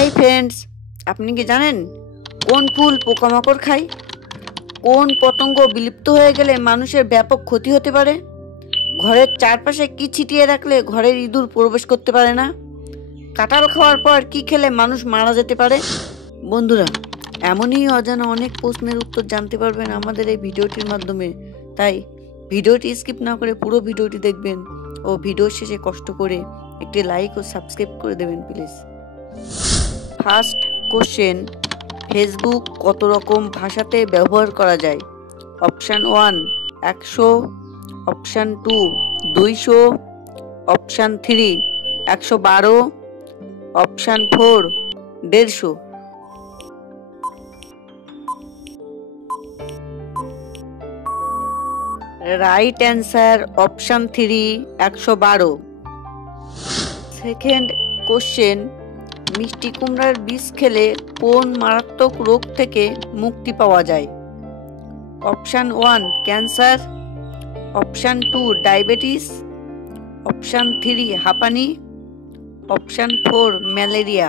Hi friends, আপনি কি জানেন কোন ফুল পোকামাকড় খায়? কোন পতঙ্গ বিলুপ্ত হয়ে গেলে মানুষের ব্যাপক ক্ষতি হতে পারে? ঘরের চারপাশে কি ছিটিয়ে রাখলে ঘরের ইঁদুর প্রবেশ করতে পারে না? কাঁঠাল খাওয়ার পর কি খেলে মানুষ মারা যেতে পারে? বন্ধুরা, এমনই অজানা অনেক প্রশ্নের উত্তর জানতে পারবেন আমাদের এই ভিডিওটির মাধ্যমে। তাই ভিডিওটি স্কিপ না করে পুরো ভিডিওটি দেখবেন ও ভিডিও শেষে কষ্ট করে একটি লাইক ও সাবস্ক্রাইব করে দেবেন প্লিজ। ফার্স্ট কোশ্চেন, ফেসবুক কত রকম ভাষাতে ব্যবহার করা যায়? Option 1 100, option 2 200, option 3 112, option 4 150। Right answer option 3 112। Second question, মিষ্টি কুমড়ার বীজ খেলে কোন মারাত্মক রোগ থেকে মুক্তি পাওয়া যায়? Option 1 cancer, option 2 diabetes, option 3 হাঁপানি, option 4 malaria.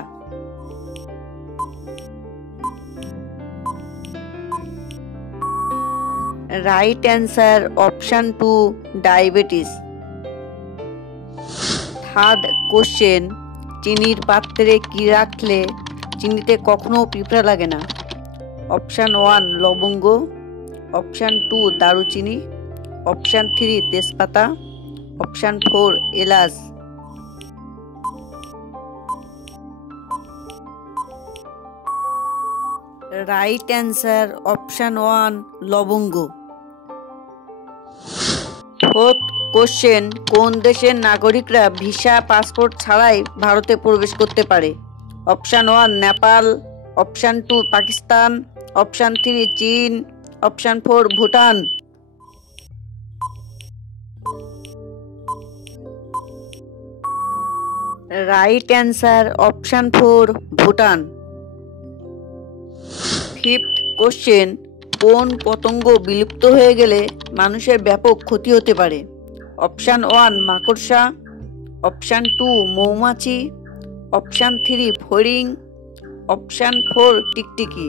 Right answer option 2 diabetes. Third question, চিনির পাত্রে কি রাখলে চিনিতে কখনো পিঁপড়া লাগে না? অপশান 1 লবঙ্গ, অপশান 2 দারুচিনি, অপশান 3 তেজপাতা, অপশান 4 এলাচ। রাইট অ্যান্সার অপশান 1 লবঙ্গ। ফোর্থ কোশ্চেন, কোন দেশের নাগরিকরা ভিসা পাসপোর্ট ছাড়াই ভারতে প্রবেশ করতে পারে? Option 1 Nepal, option 2 Pakistan, option 3 চীন, option 4 Bhutan. Right answer option 4 Bhutan. Fifth question, কোন পতঙ্গ বিলুপ্ত হয়ে গেলে মানুষের ব্যাপক ক্ষতি হতে পারে? অপশান 1 মাকড়সা, অপশান 2 মৌমাছি, অপশান 3 ফড়িং, অপশান 4 টিকটিকি।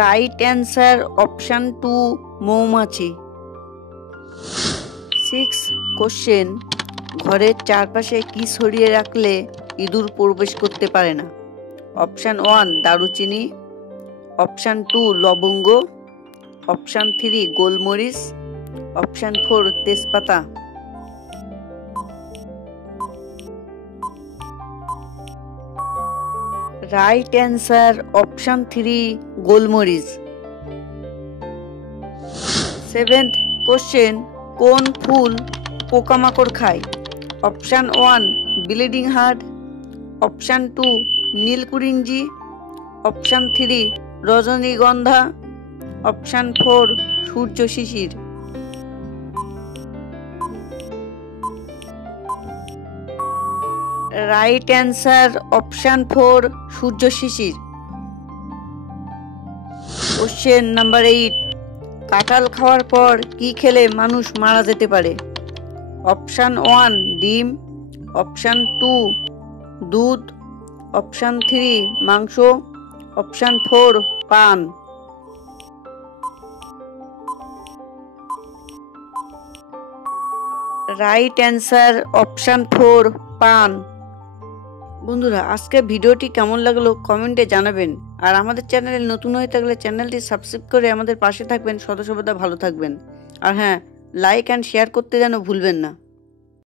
রাইট অ্যান্সার অপশান 2 মৌমাছি। সিক্স কোশ্চেন, ঘরের চারপাশে কি ছড়িয়ে রাখলে ইঁদুর প্রবেশ করতে পারে না? অপশান 1 দারুচিনি, অপশান 2 লবঙ্গ, অপশান 3 গোলমরিচ, অপশান 4 তেজপাতা। রাইট অ্যান্সার অপশান 3 গোলমরিচ। সেভেন্থ কোশ্চেন, কোন ফুল পোকামাকড় খায়? Option 1 bleeding heart, option 2 Neelakurinji, option 3 রজনীগন্ধা, অপশান 4 সূর্য শিশির। রাইট অ্যান্সার অপশান 4 সূর্য শিশির। কোশ্চেন নাম্বার 8, কাঁঠাল খাওয়ার পর কি খেলে মানুষ মারা যেতে পারে? অপশান 1 ডিম, অপশান 2 দুধ, অপশান 3 মাংস, অপশান 4 পান। রাইট অ্যান্সার অপশান 4 পান। বন্ধুরা, আজকে ভিডিওটি কেমন লাগলো কমেন্টে জানাবেন। আর আমাদের চ্যানেলে নতুন হয়ে থাকলে চ্যানেলটি সাবস্ক্রাইব করে আমাদের পাশে থাকবেন। সদা সর্বদা ভালো থাকবেন। আর হ্যাঁ, লাইক অ্যান্ড শেয়ার করতে যেন ভুলবেন না।